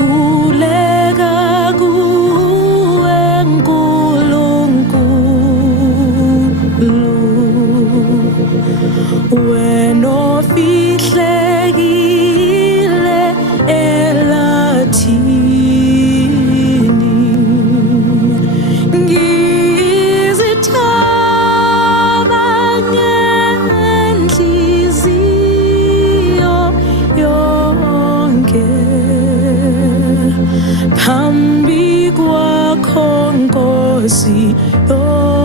Ngikhuleka kuwe Nkulunkulu, wena ofihlekile elathini. Ngizithaba ngenhliziyo yonke phambi kwakho Nkosi yobukhosi.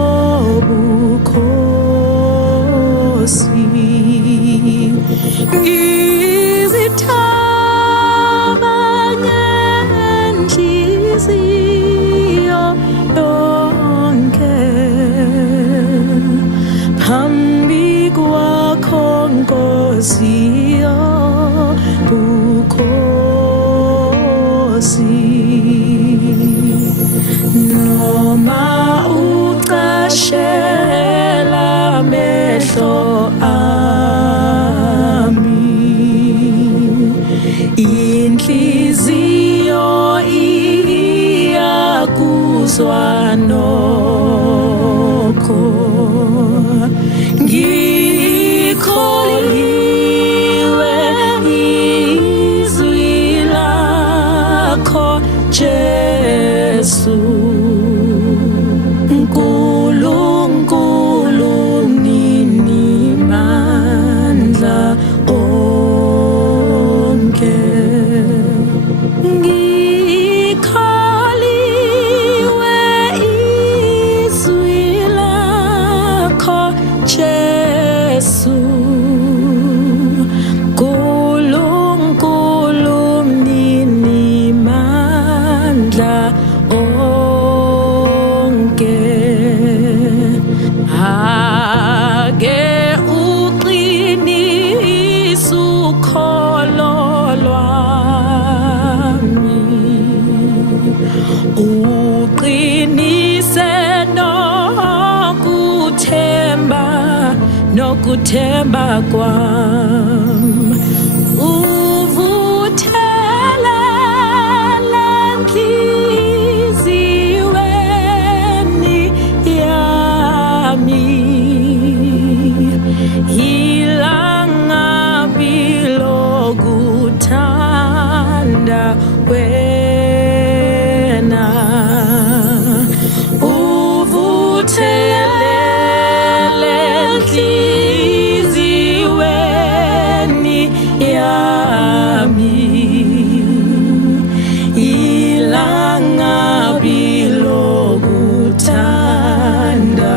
Ngizithaba ngenhliziyo yonke phambi kwakho Nkosi yobukhosi. Noma ucashela amehlo ami, inhliziyo iyakuzwa nokho. Ngikholiwe izwi lakho Jesu, Nkulunkulu mninimandla onke. Ngikholiwe izwi lakho Jesu, Nkulunkulu mninimandla onke. Ake uqinise ukholo lwami, uqinise nokuthemba kwami. Uvuthelele enhliziyweni yami ilangabi lokuthanda wena. Uvuthelele enhliziyweni yami ilangabi lokuthanda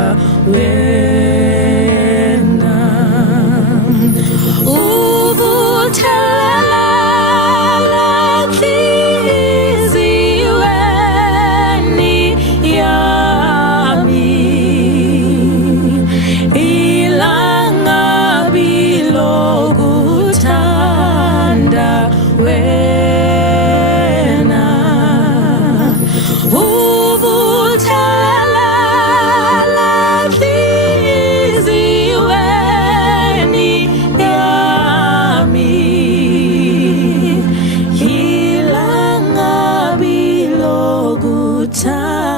wena. Uvuthelele enhliziyweni yami ilangabi lokuthanda wena. Uvuthelele enhliziyweni yami ilangabi lokuthanda